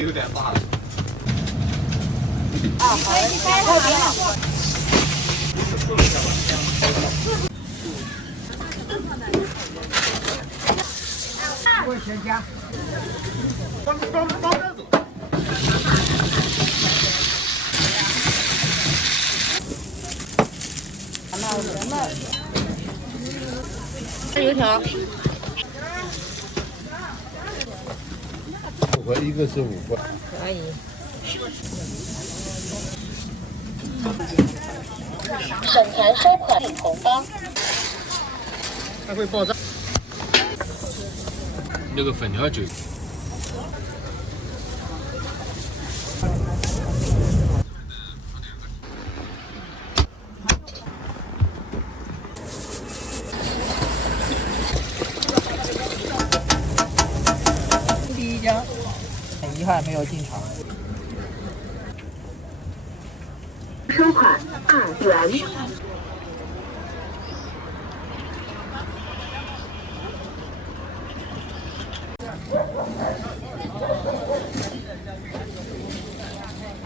有点大了。啊，好的，太别了。我先加。帮着走。油条。5块，一个是5块。可以。省钱收款领红包。它会爆炸。那个粉条就。第一家，很遗憾没有进场。收款2元。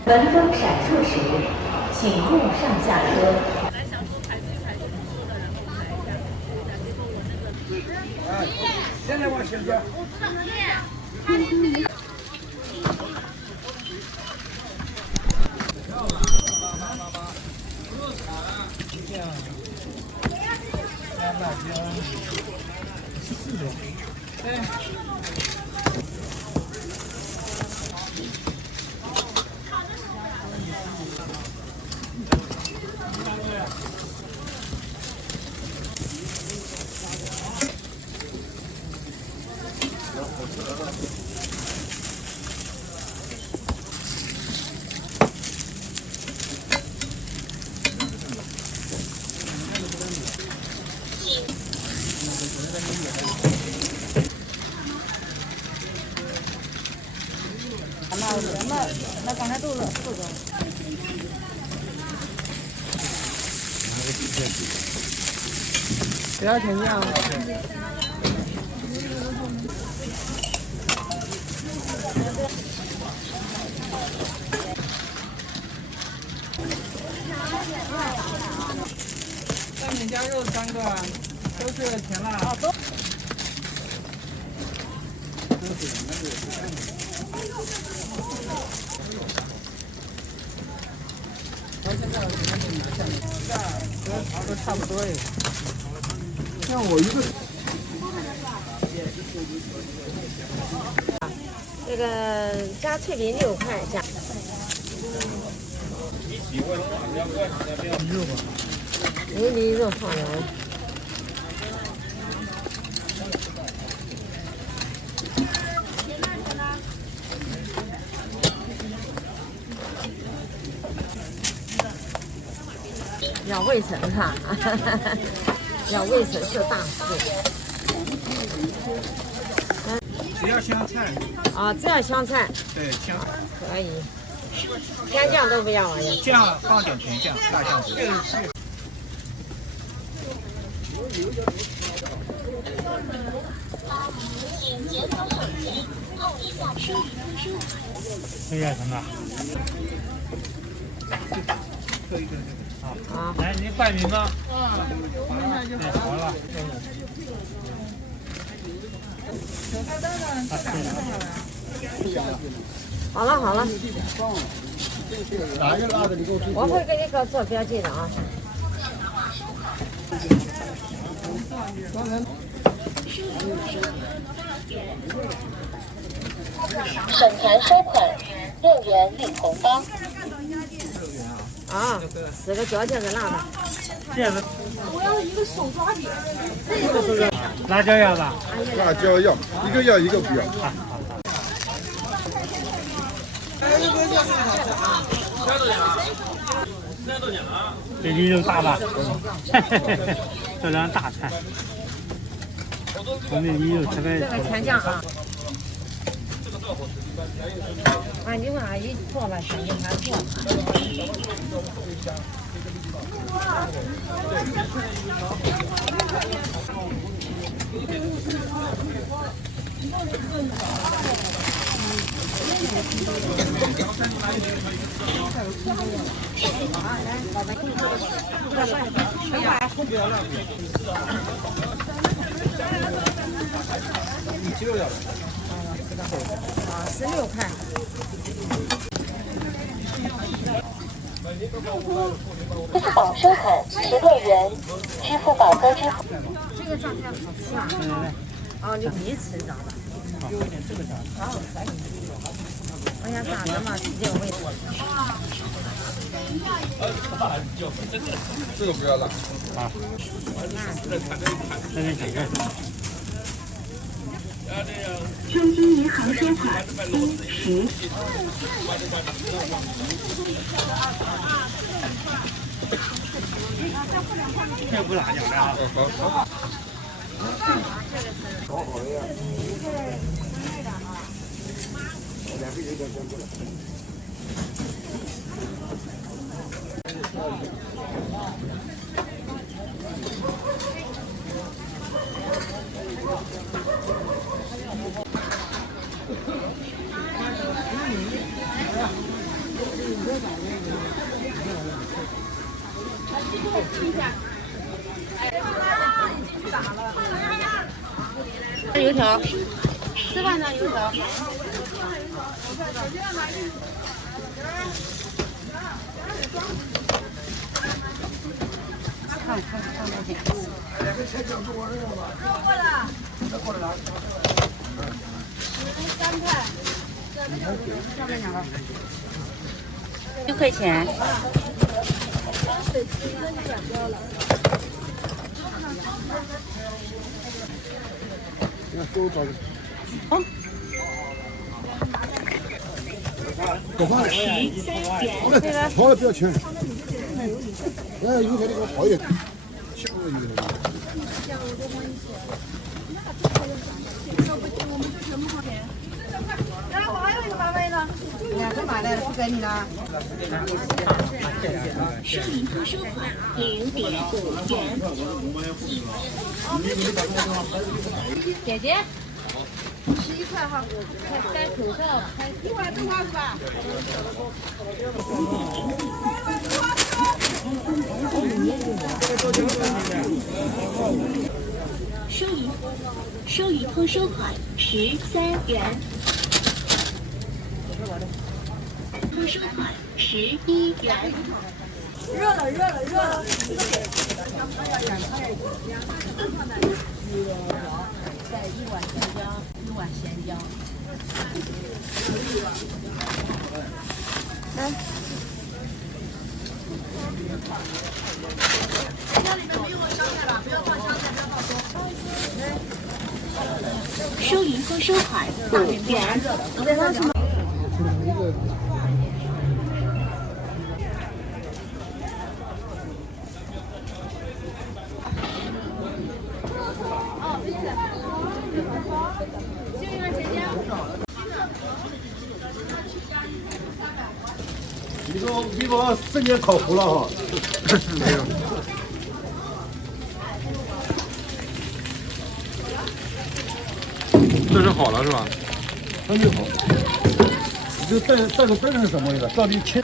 门灯闪烁时，请勿上下车。现在往前走。辣椒4种。对。那刚才都是4种。不要甜酱。那你家肉3个都是甜辣。啊，都。都差不多耶。像我一个。这个加脆饼6块加。没离肉放完。要卫生哈，要卫生是大事。只要香菜。啊，只要香菜。对，香。可以。甜酱都不要啊？酱放点甜酱，大酱汁。这个什么？这一个。好，来，您换名吗？对，好了。好了好了。哪个辣的？你给我我会给你个做标记的啊。省钱收款6元领红包。啊，4个椒酱的辣的。这个。我要一个手抓饼。辣椒要吧？辣椒要，一个要一个不要。这鱼肉大吧？这两大菜。我们鱼肉特别。这个甜酱啊。啊，你问阿姨做吧，行，你还做。鸡肉要的。啊，16块。支付宝收款10万元，支付宝高支付。这个炸菜好吃啊！哦，你第一次炸的。有一点这个炸。我想炸的嘛，直接味道。这个不要辣。啊。这边几个？中金银行收款10。这不辣椒的啊。好好的呀。油条，吃饭的油条。看那点。6块钱。给放好了，不要钱。哎，油条你给我泡一点。香的油条。2个麻袋不给你了。收银后收款0.5元。姐姐，11块哈，戴口罩，一碗正花是吧？收银后收款13元。后收款11元。热了。再1碗鲜椒，1碗咸椒。来。家里面没有香菜了，不要放香菜，不要放葱。收银后收款5元。你给我4年烤糊了哈。没有。这是好了是吧？还没好。你这带个灯是什么意思？到底切？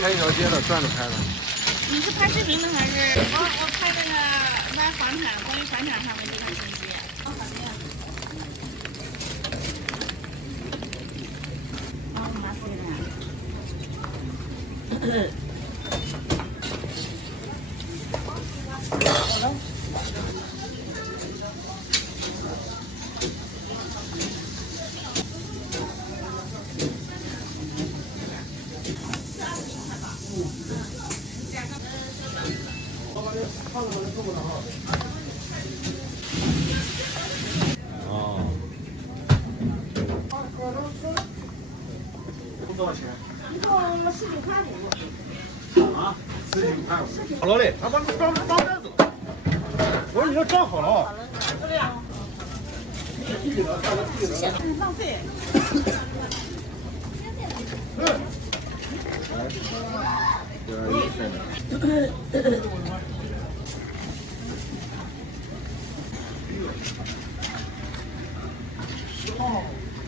拍一条街的，转着拍的。你是拍视频的还是？我拍那个卖房产，关于房产上面这款信息。麻死人。多少钱？一个19块5。啊，19块5。好了嘞，他把你装带走。我说你要装好了。浪费。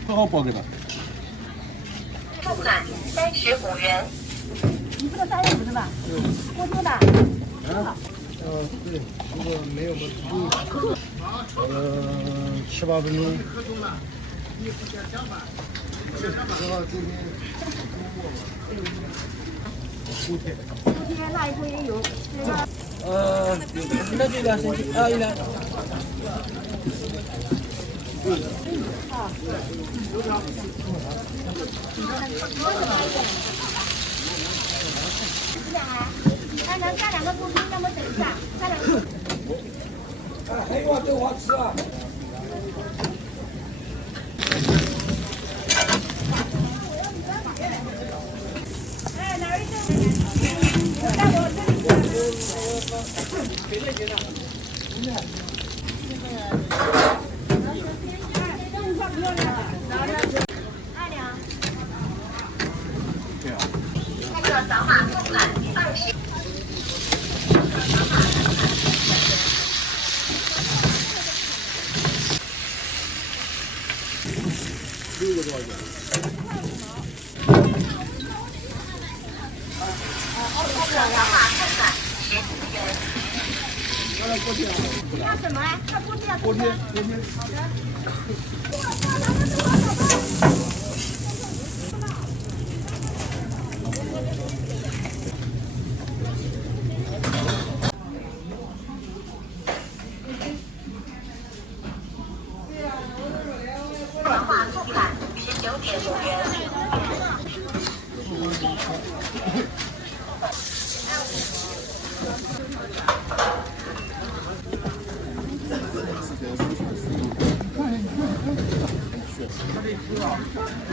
好包给他。木杆35元。你不能3样不是吧？锅丢的。对，如果没有7、8分钟。今天那一锅也有。那这个是一两。那能加2个布丁，要么等一下，加2个。还有这我吃啊。那个扫码木杆20。6个多少钱？扫码木杆14元。要什么啊？要锅贴。锅贴。好的。扫码木杆19.5元。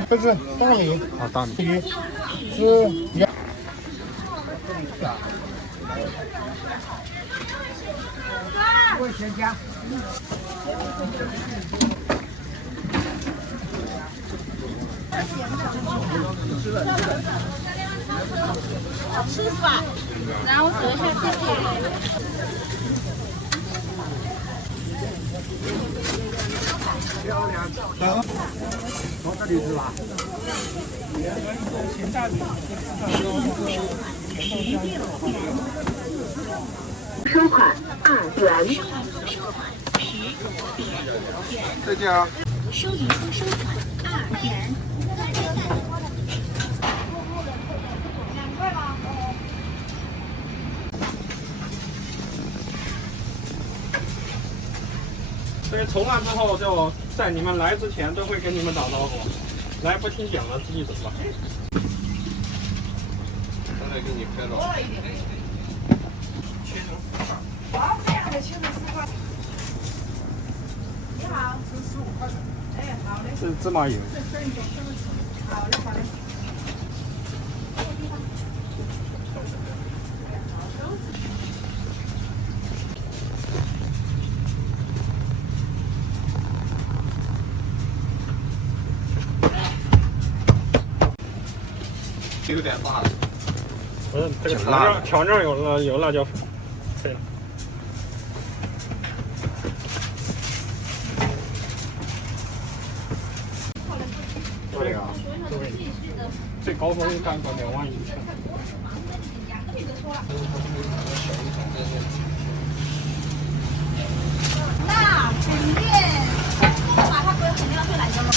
这是大米，啊，大米。是羊。我先加。吃是吧？然后折一下自己。从这里是吧？收款2元。再见啊！收银处收款2元。所以筹完之后，就在你们来之前都会跟你们打招呼，来不听讲了，自己走吧。刚才给你拍了。你好，是15块钱。哎，好嘞。这是芝麻油。好嘞，好嘞。有点辣的。不是这个调料有辣椒粉，对了。对啊，对，最高峰干过2万1千。那里面把它搁肯定要去来着吗？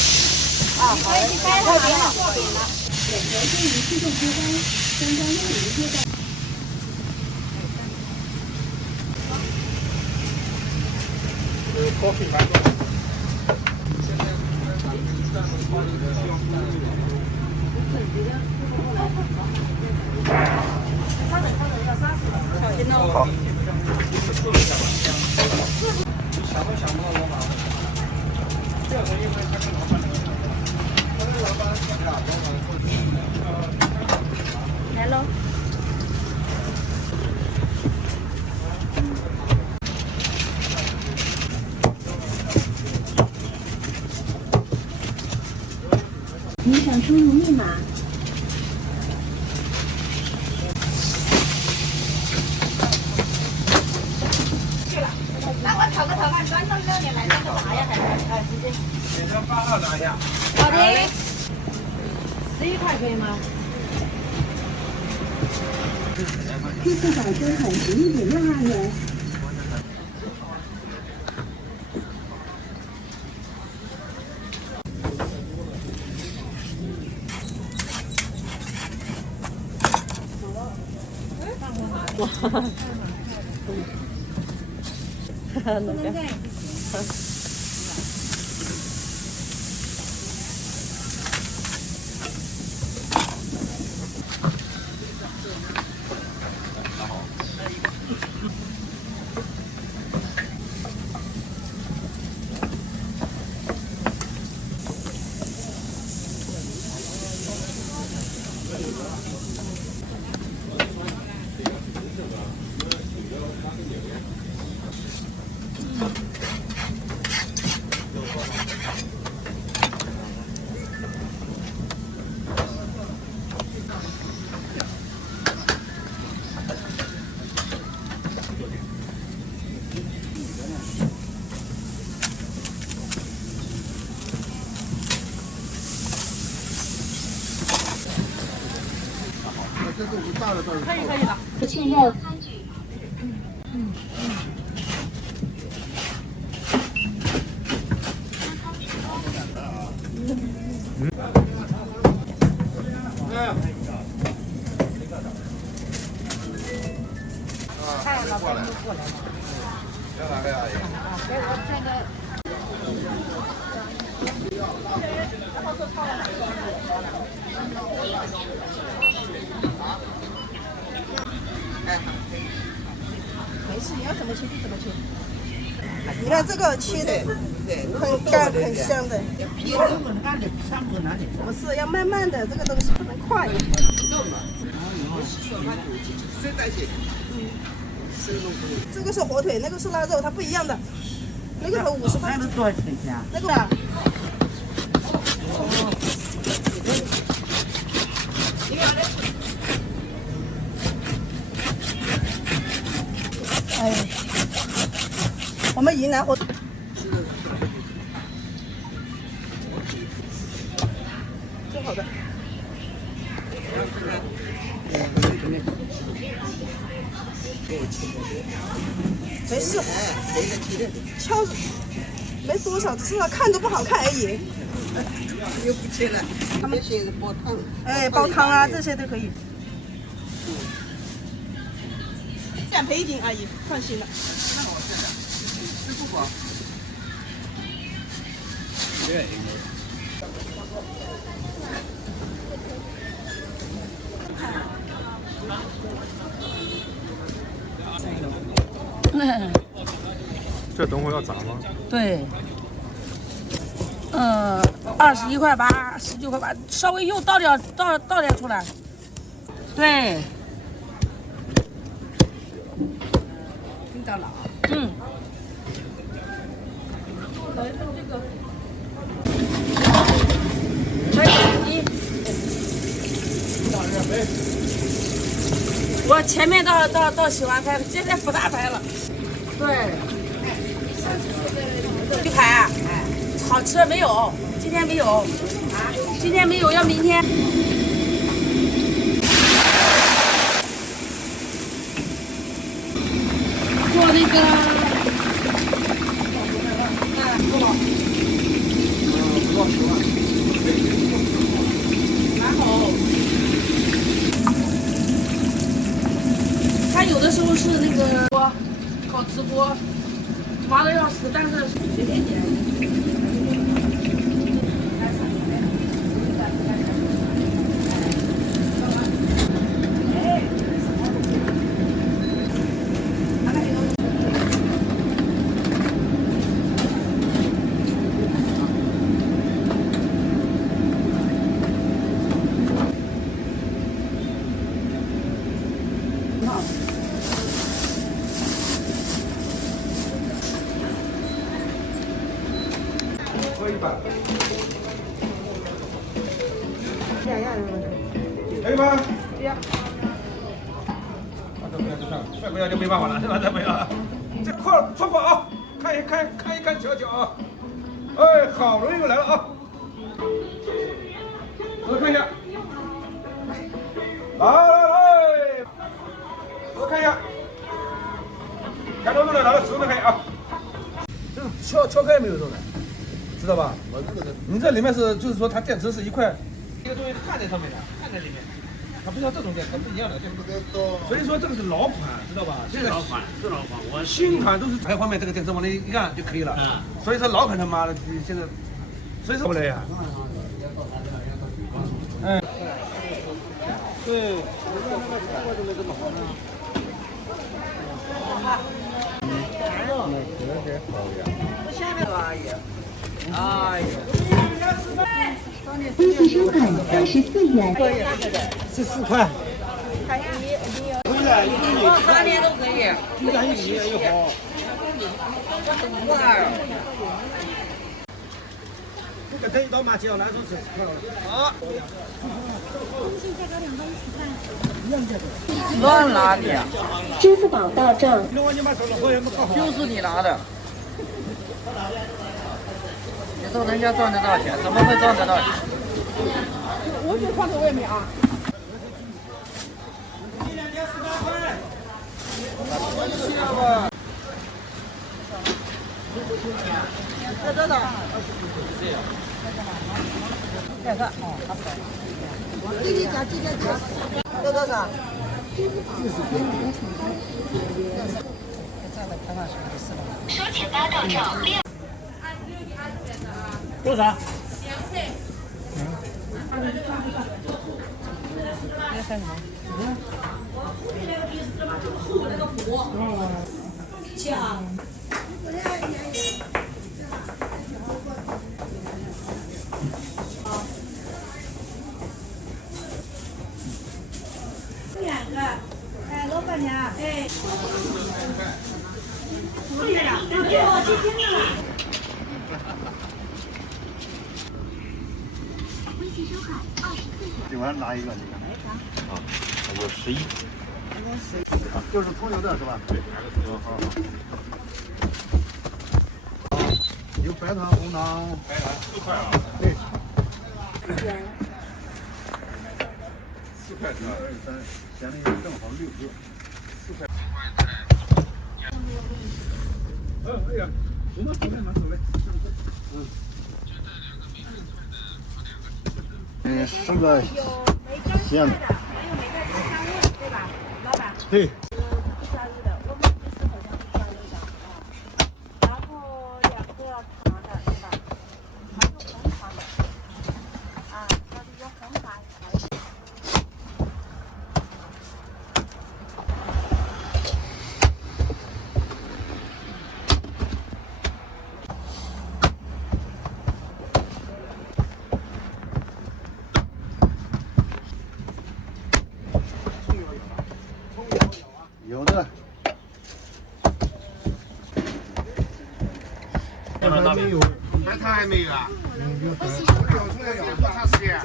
啊，好嘞，快点了，过饼了。coffee 来了。好。想都想不到我马上。这是因为他跟老板来喽。你想输入密码。来，我炒个头饭，端上热点来那个啥呀？还是直接。给这8号拿一下。好的，11块可以吗？支付宝收款11.62元。这是我们大的倒是。可以的。现热餐具。看老板就过来了。要哪个呀？给我这个。没事，你要怎么切就怎么切。你看这个切的很干很香的，不是要慢慢的，这个东西不能快。这个是火腿，那个是腊肉，它不一样的。那个头50块。那是多少钱呀？那个啊。哎，我们云南火腿。最好的。没事，敲没多少，只是看着不好看而已。又不切了，他们现在煲汤。哎，煲汤啊，这些都可以。2赔1斤，阿姨，放心了。支付宝。这等会儿要炸吗？对。21块8，19块8，稍微又倒点出来。对。听到了啊。嗯。我前面倒喜欢拍，现在不大拍了。对。鱼排，好吃没有？今天没有。今天没有，要明天。做那个。蛮好。他有的时候是那个搞直播，忙得要死，但是随便点。喝100。可以吗？不要。这不要就没办法了，是吧？这不要，这快错过啊！看一看瞧瞧啊！哎，好容易又来了啊！我看一下，来，我看一下，看到没有？拿到手里看啊！这是敲开没有用的，知道吧？你这里面是就是说它电池是一块一个东西焊在上面的，焊在里面。它不像这种电池，它不一样的，所以说这个是老款，知道吧？现在老款是老款，我新款都是这方面这个电池往里一按就可以了。所以说老款他妈的现在，所以说不来呀。对。微信收款34元。14块。3年都可以。居然又好。这个可以到马脚来说是10块了。好。乱哪里啊？支付宝到账。就是你拿的。你说人家赚得到钱，怎么会赚得到钱？我就放在外面啊。这多少？这个哦，这个价，这多少？收钱包到账6。多少？2个，哎，老板娘，哎，对了，我今天了。另外拿一个你看。啊，有11。就是通邮的是吧？对。好。有白糖、红糖。白糖4块啊。对。4块是吧1、2、3，现在正好6个。4块。哎呀，我们随便拿走嘞。是个咸的。对吧，老板？对。不加热的，我们平时好像不加热的。然后2个糖的，对吧？还有红糖的。啊，要是有红糖还有。有的。还没有，白糖还没有啊？要多长时间？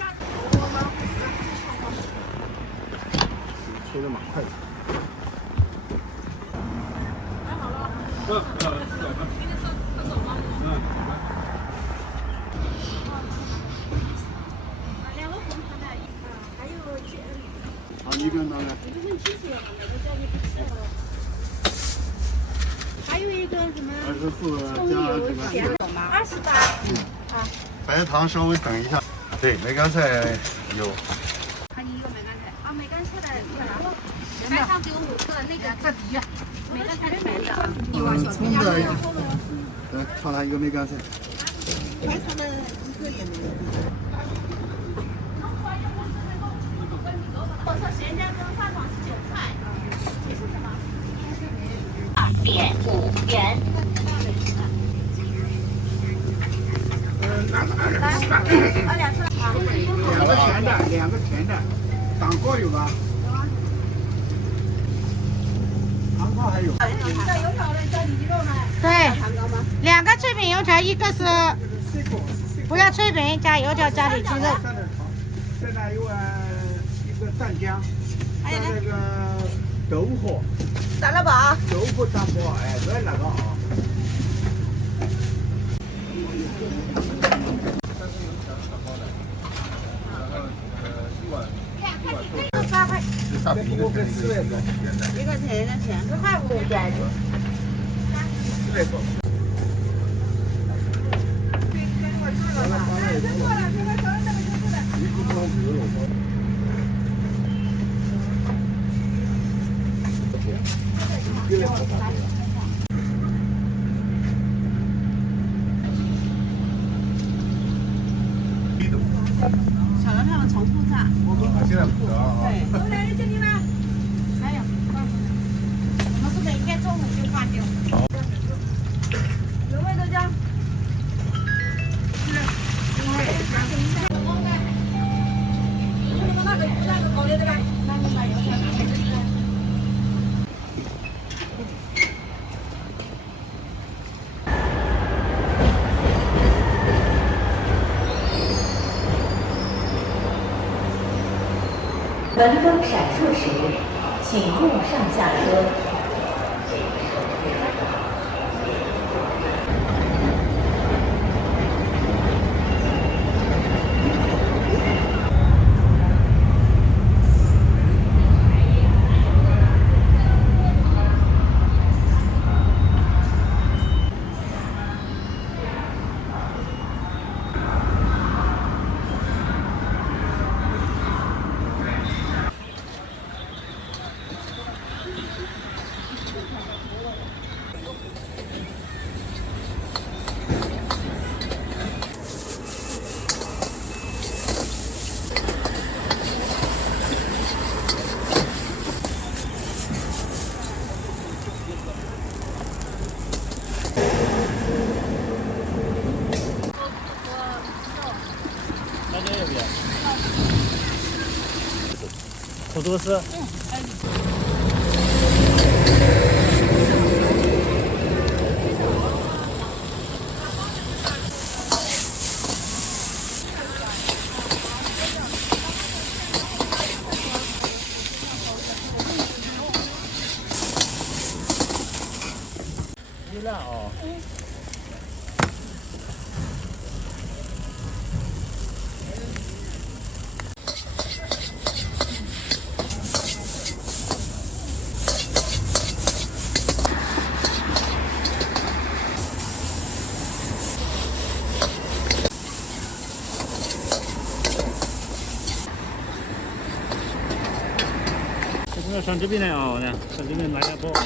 收的蛮快的。2个红糖的，还有好，你跟拿来。还有一个什么24加这个28。白糖稍微等一下。对，梅干菜有。还有一个梅干菜，啊，梅干菜的一个拿。白糖只有5个，那个这底。梅干菜是白的。葱的，来放他一个梅干菜。白糖的1个也没有。我说咸酱跟饭团是9块，你是什么2.5元。2个甜的，蛋糕有吧？糖糕还有。对，2个脆饼油条，一个是不要脆饼，加油条加里脊肉。再来一碗一个蛋浆，加那个豆腐。打了吧？豆腐蛋包，哎，这那个啊。比一个才10万多，一个才多少钱？这还不便宜。 10万多。 炒了他们重复炸，现在不了啊。对。都来这里吗？没有，我们是每天中午就挂掉。有味豆浆。那个搞的对吧？那你把油菜拿回去。 门灯闪烁时，请勿上下车。 土豆丝。鱼烂哦。 上这边来啊，上这边拿点包啊。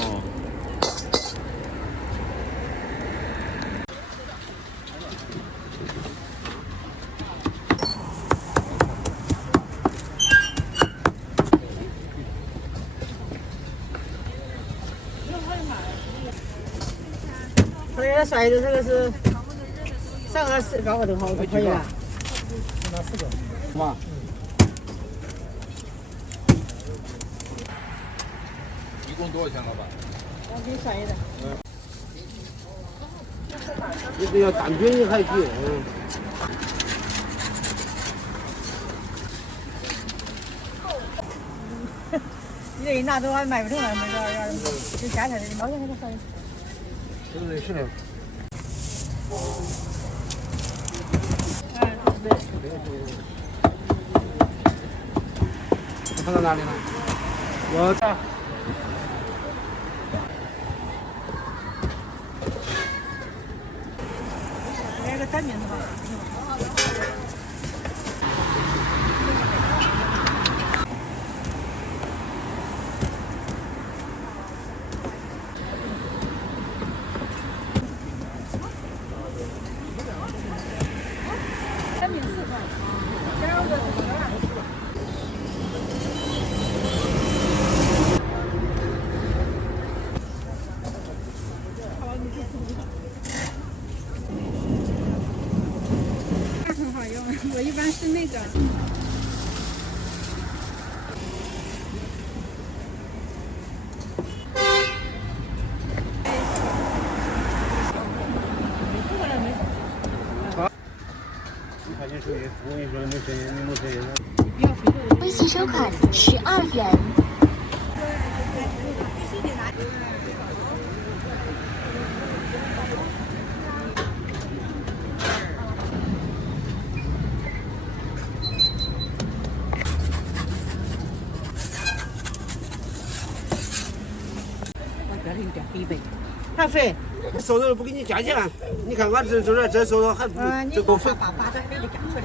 这个甩的这个是上个4个都好就可以了。拿4个。嘛。 一共多少钱，老板？我给你算一下。这个要感觉你还贵，你这一拿走还卖不成了，没要就加起来1毛钱给他算一下。是的。对。你放在哪里呢？我这。 来个单名的吧。单名4块，加上个2块。 很好用，我一般是那个。微信收款12元。还肥，瘦肉不给你加钱，你看我这瘦肉还不这够肥。把这肥的夹出来。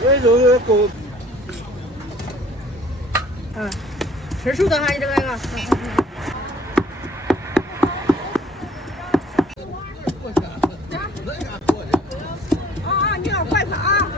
这肉够。吃熟的哈，你这个。你要快快啊！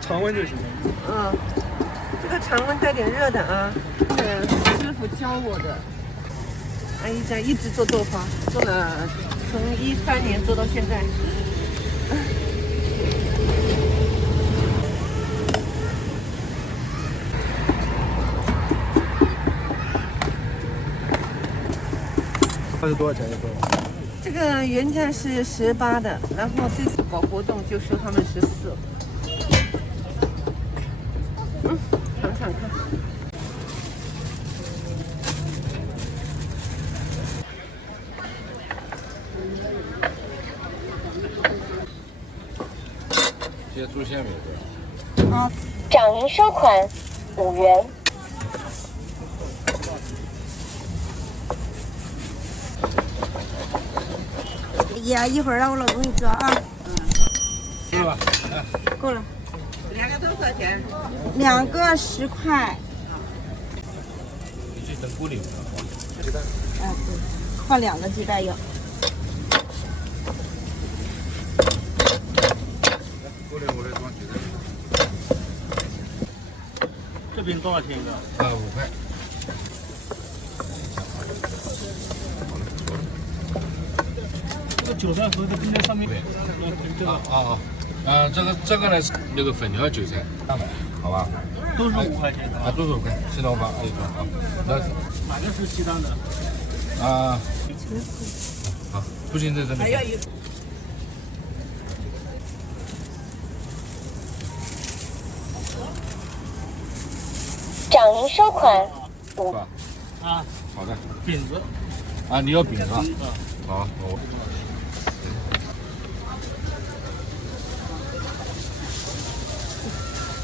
常温就行。这个常温带点热的啊，师傅教我的。阿姨家一直做豆花，做了从13年做到现在。它是多少钱一份？这个原价是18的，然后这次搞活动就收他们14。尝尝看。接猪馅饼。掌银收款5元。爷，一会儿让我老公给你做啊。够了吧？够了。 2个多少钱？2个10块。你去等锅里面。对，换2个鸡蛋要。锅里我来装鸡蛋。这饼多少钱一个？5块。这个韭菜盒子冰在上面。这个这个呢是那个粉条韭菜，200，好吧？都是5块钱的都是5块，7到8一个啊。哪个是鸡蛋的？好，不行在这里。掌银收款5。好的。饼子。你要饼是吧？好，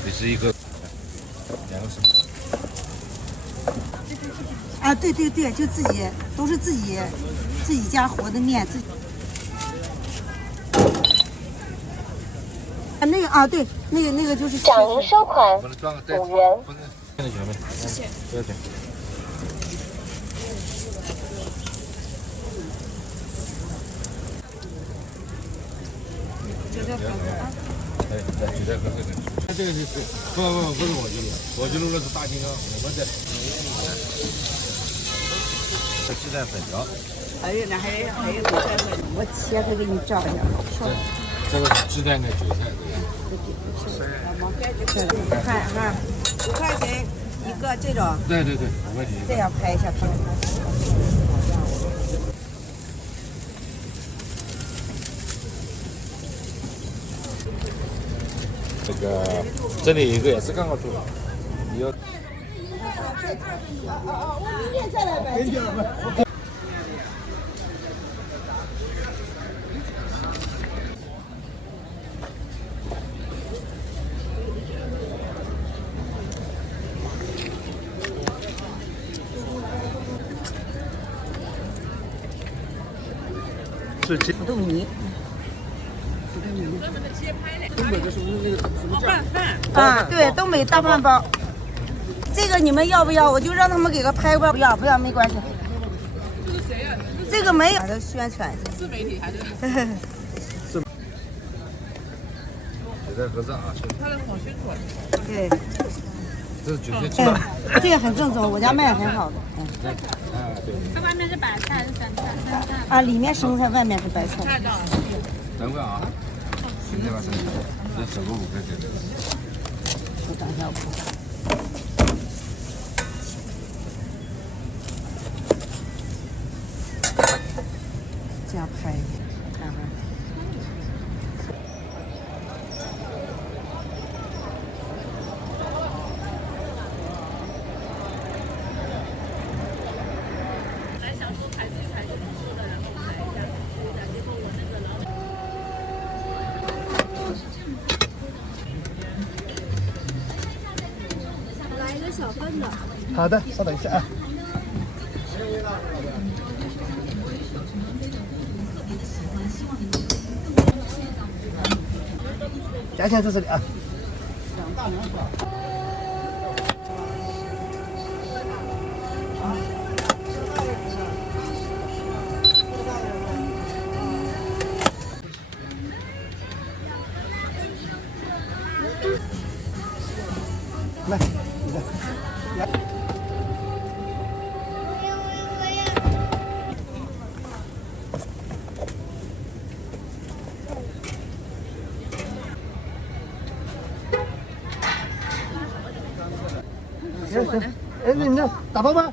也是一个2个10。对，就都是自己家和的面，那个对，那个就是。掌银收款5元。谢谢。不要紧。韭菜盒子啊。来韭菜盒子的。这个是不是火鸡肉，火鸡肉那是大金刚，我们的。鸡蛋粉条。还有韭菜粉。我切开给你照一下，好漂亮。这个是鸡蛋跟韭菜看哈5块钱一个这种。对，5块钱一个。这样拍一下片。这个这里一个也是刚刚做的，你要。我明天再来买。是鸡土豆泥。东北的是不是那个什么酱？对，东北大饭包。这个你们要不要？我就让他们给个拍过，不要没关系。这是谁呀？这个没有，把它宣传一下。自媒体还是？韭菜盒子啊，他的好宣传。对。这是韭菜鸡蛋。这个很正宗，我家卖的很好的。对。这外面是白菜还是生菜？里面生菜，外面是白菜。等会啊，现在把生菜，这小个5块钱的。我等一下我。加拍，看看。来一个小份的。好的，稍等一下啊。价钱在这里啊。来，你的，来。行，哎，你那打包吗？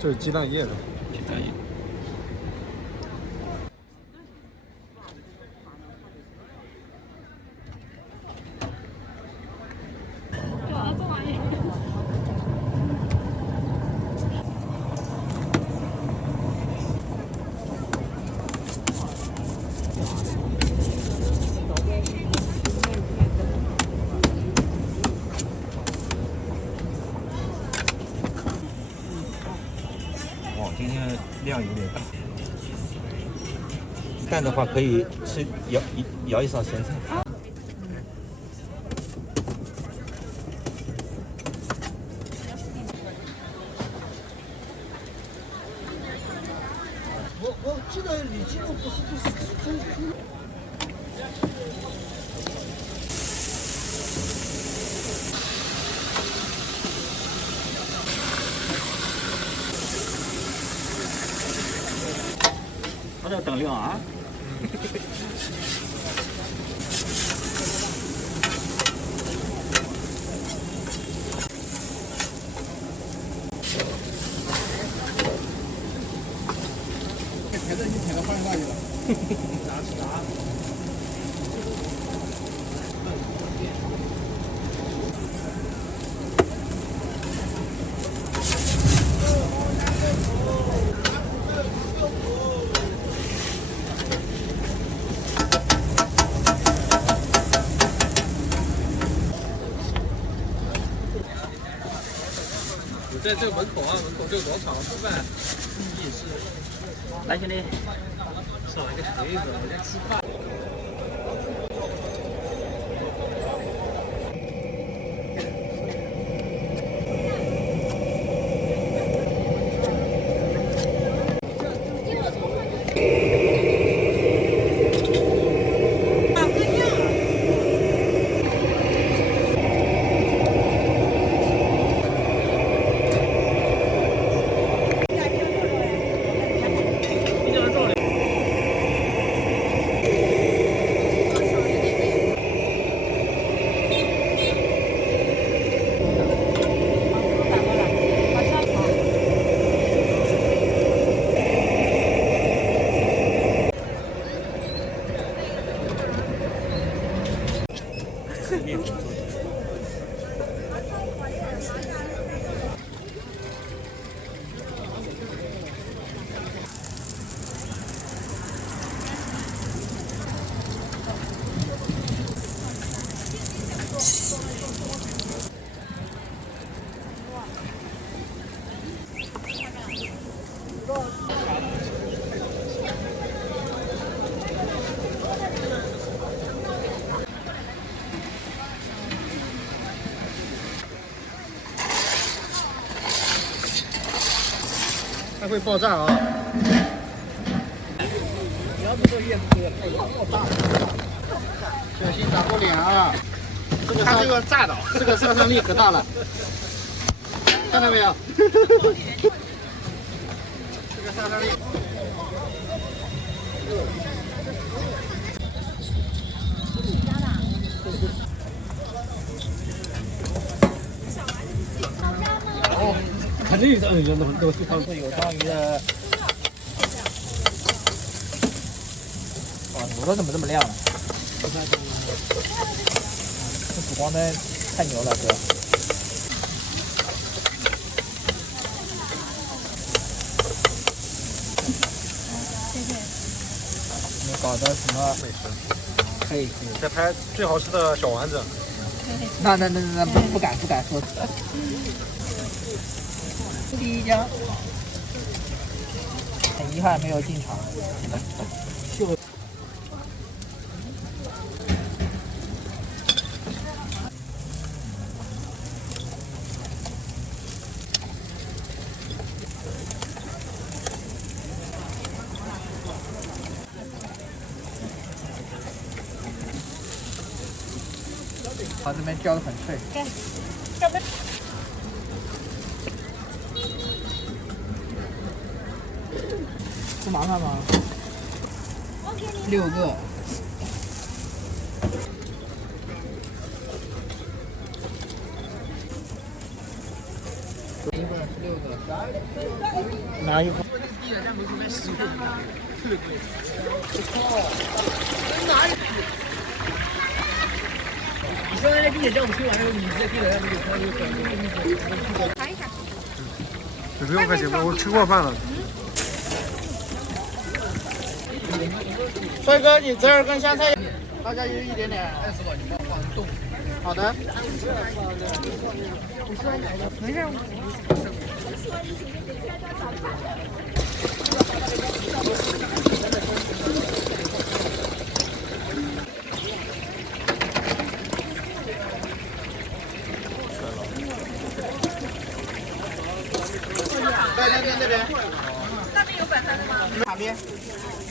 这是鸡蛋液的。鸡蛋液。今天量有点大。蛋的话可以吃舀一勺咸菜。我记得李金龙不是就是真。要等料啊！抬着你抬到换上去了。在这门口啊，门口这个广场吃饭，意义是，来兄弟，少一个锤子，人家吃饭。它会爆炸啊！小心打破脸啊！它这个炸的，这个杀伤力可大了，看到没有？这个杀伤力。哦，肯定是人都是方式有章鱼的。哇，牛肉怎么这么亮呢？这补光灯太牛了，哥。你们搞的什么美食？可以。在拍最好吃的小丸子。那不敢说。第一家，很遗憾没有进场。它这边焦的很脆。不麻烦吗？6个。一份16个。拿一份。你现在在地铁站，我推完之后，你在地铁站没有看有尝一下。这6块钱，我吃过饭了。帅哥，你折耳根香菜，大家有一点点。20个，你帮我放冻。好的。没事。这边。那边有摆摊的吗？哪边？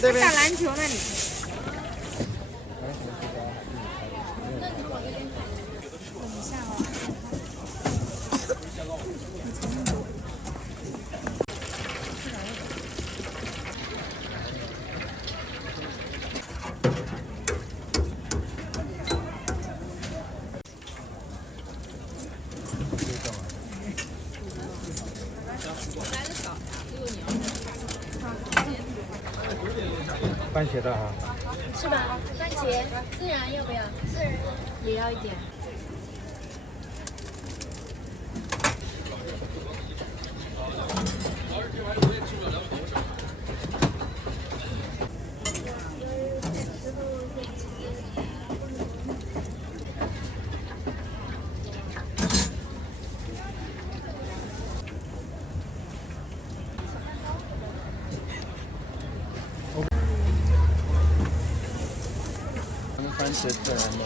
这边。打篮球那里。番茄的啊。是吧？番茄孜然要不要？孜然也要一点。番茄孜然的。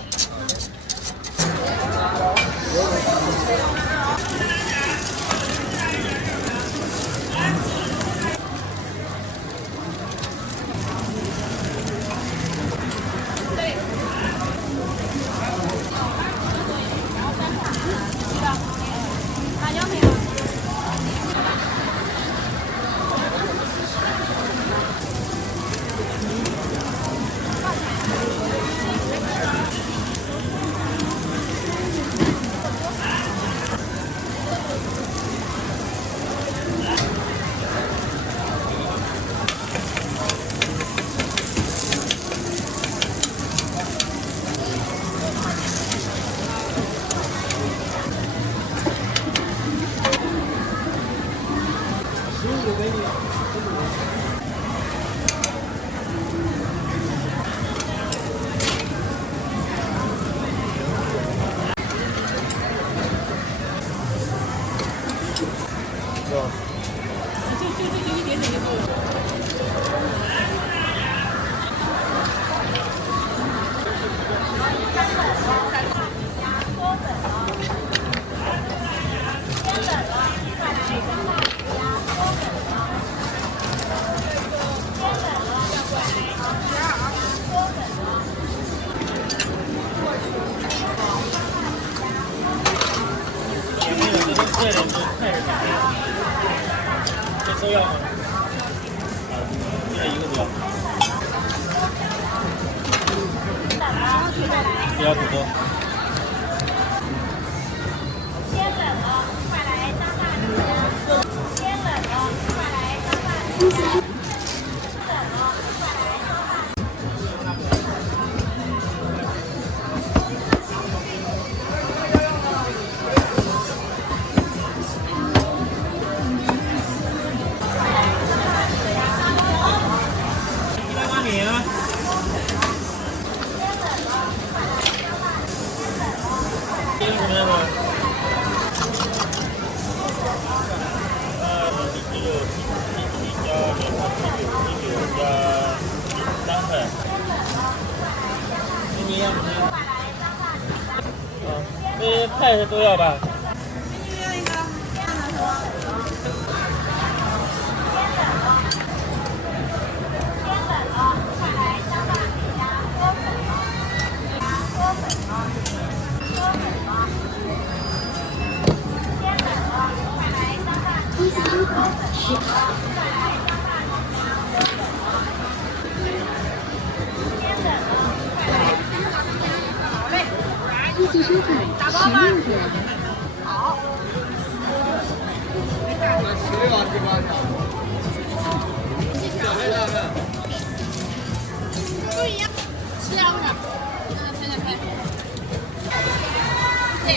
都要吗？一人一个都要。不要土豆。鲜冷了，快来当大主。鲜冷了，快来当大主。冷了，快来当大主。这菜是都要吧？打包吗？好。不一样，吃了不是？拍。对。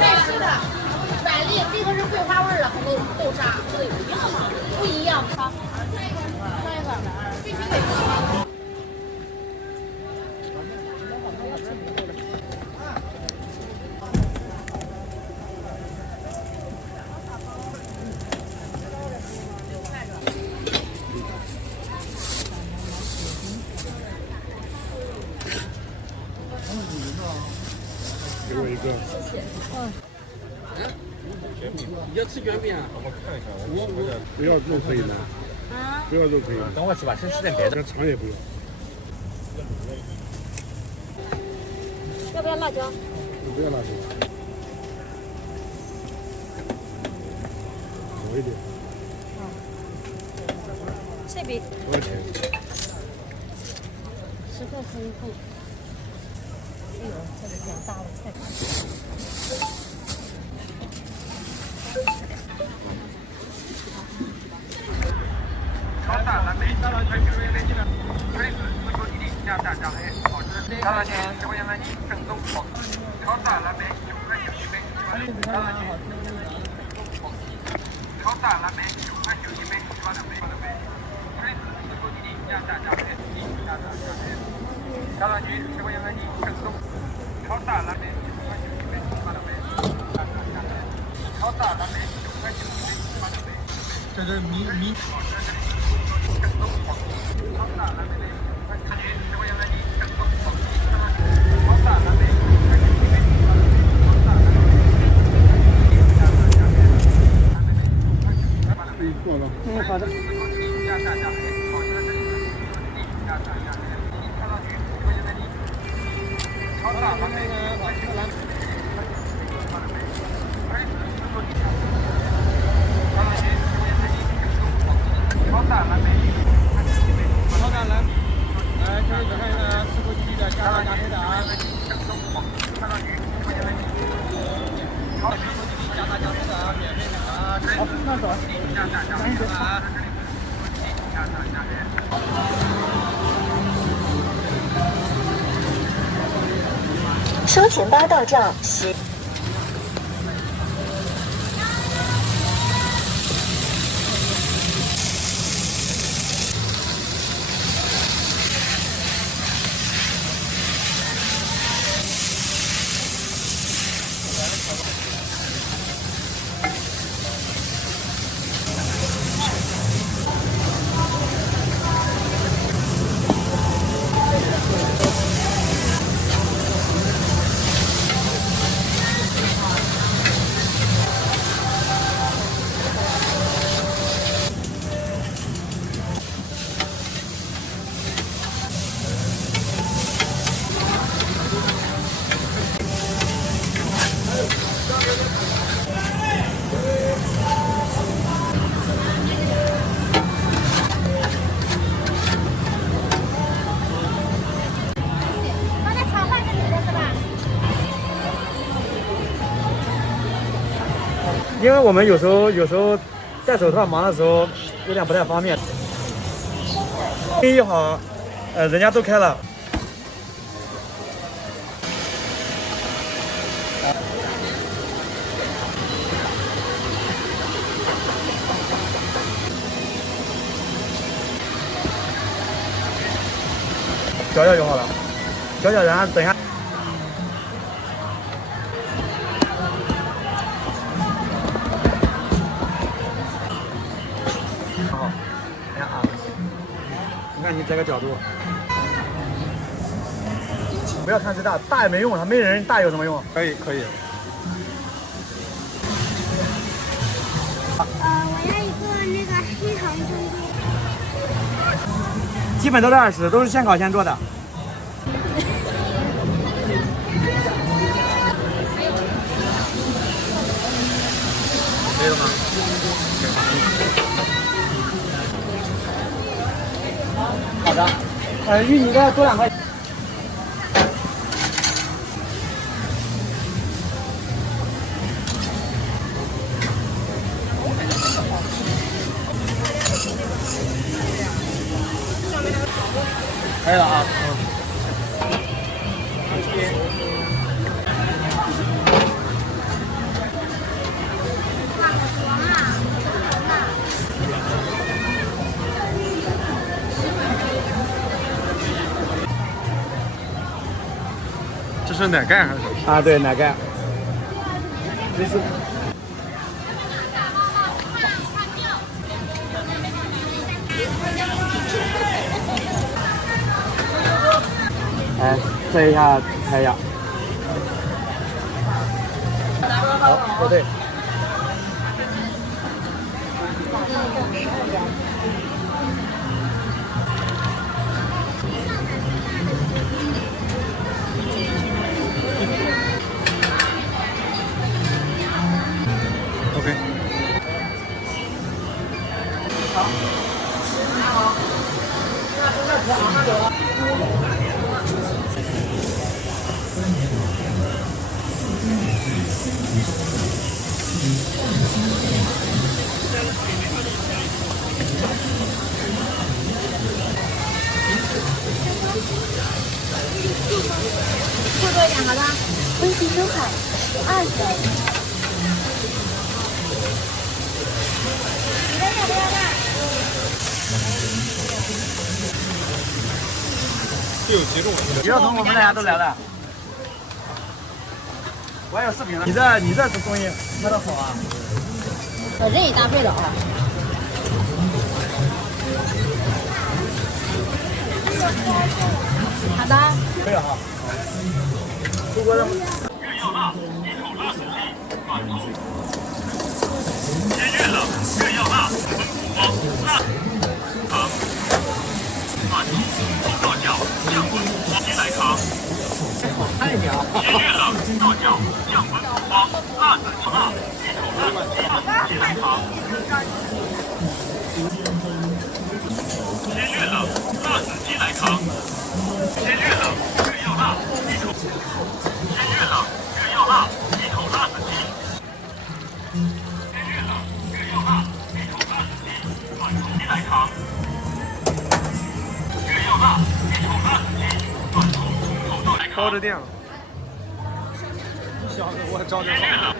美式的，百丽，这个是桂花味儿的豆沙，对，一样吗？不一样，好。那一碗的，必须得吃。给我一个。卷饼，你要吃卷饼啊？我看一下，我不要肉可以吗？啊？不要肉可以。等会吃吧，先吃点别的。肠也不要。要不要辣椒？不要辣椒。少一点。这边。多少钱10块钱一份。哎呦，这个比较大的菜。超大蓝莓，快去微微进来。推子自购基地加大加黑，好吃。大蓝莓10块钱买1，正宗好吃。超大蓝莓9块9一杯，大蓝莓。超大蓝莓9块9一杯，18两杯。推子自购基地加大加黑，加大加黑。大蓝莓10块钱买1，正宗。超大蓝莓9块9一杯，18两杯。超大蓝莓9块9一杯，18两杯。这是米。好的。收钱包到账。因为我们有时候戴手套忙的时候有点不太方便。天一好，人家都开了。搅搅就好了，搅搅，然后等一下。好，哎呀啊！你看你这个角度，不要看最大，大也没用，它没人，大有什么用？可以。我要一个那个黑糖珍珠。基本都是20，都是现烤现做的。没有吗？好的，玉米的多2块。可以了啊，这是奶盖还是？啊，对，奶盖。这是。哎，这一下开一下。好，不对。OK。会多一点，好的。微信收款12元。你的要不要的？这有几种？李晓彤，我们大家都来了。我还有视频呢。你这东西拍的好啊。人也搭配了啊。好的。可以哈。出锅了吗？太屌！鲜月冷剁椒酱粉苦瓜辣子鸡辣芋头辣子鸡鸡来糖。鲜月冷辣子鸡来糖。鲜月冷越要辣芋头。鲜月冷越要辣芋头辣子鸡。鲜月冷越要辣芋头辣子鸡蒜头鸡来糖。越要辣芋头辣子鸡蒜头红头豆来糖。包着店了。小子，我招点好。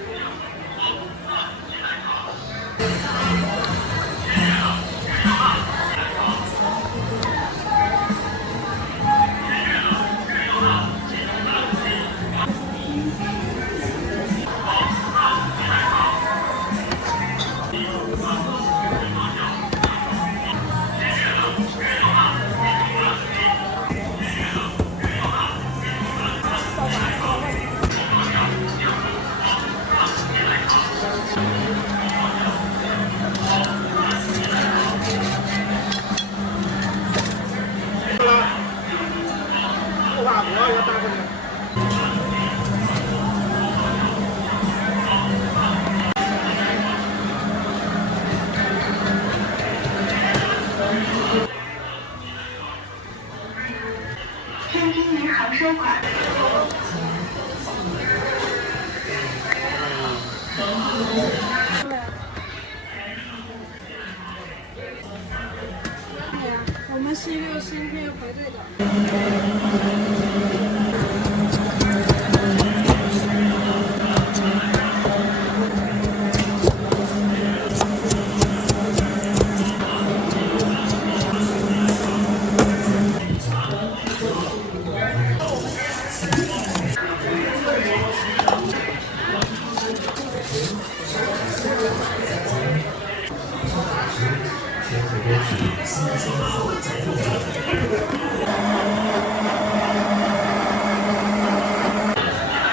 天津银行收款。7、6星期要排队的。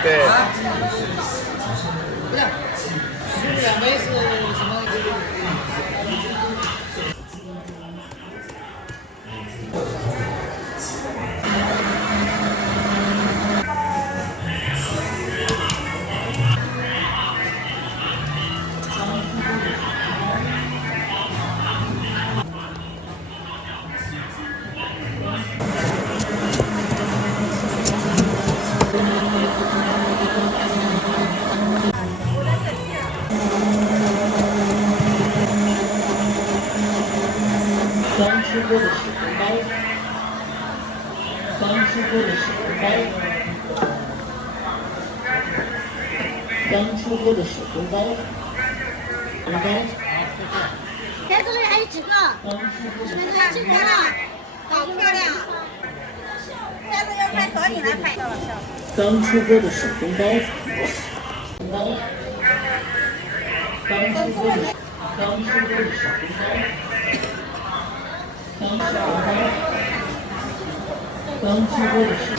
对。不是，2杯是什么？刚出锅的水糕，刚出锅的水糕，刚出锅的水锅包，锅包。在这里还有几个？几个了？好漂亮！下次要拍早点来拍。刚出锅的手工包，包。刚出锅的手工包。刚出锅的水。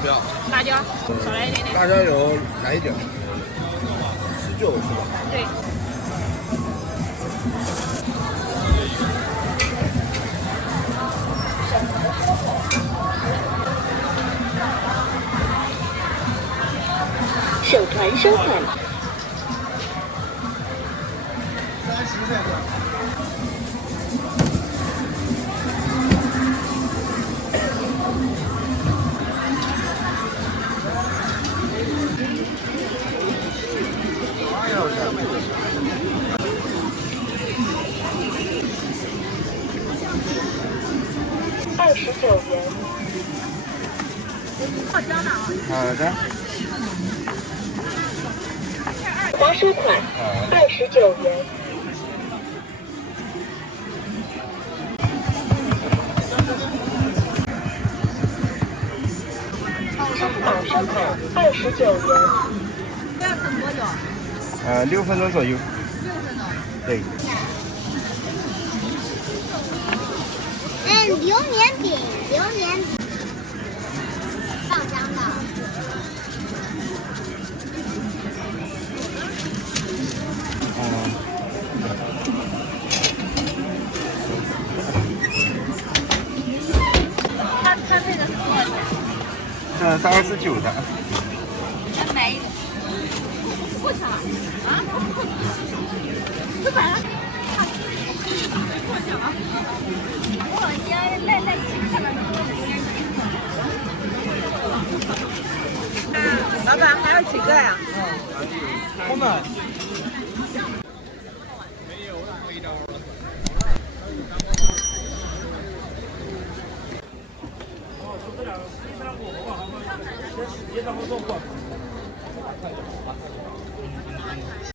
不要。辣椒少来一点点。辣椒油来一点，19是吧？对。手团收款。30块钱。29元。好的。划收款29元。支付宝收款29元。这要等多久？6分钟左右。6分钟。对。榴莲饼，榴莲饼，爆浆的。它这个是多少钱？这是29的。再买一个。过去了啊？这买了。过去了。我也来看了。老板还有几个呀？后面。先洗，然后做过。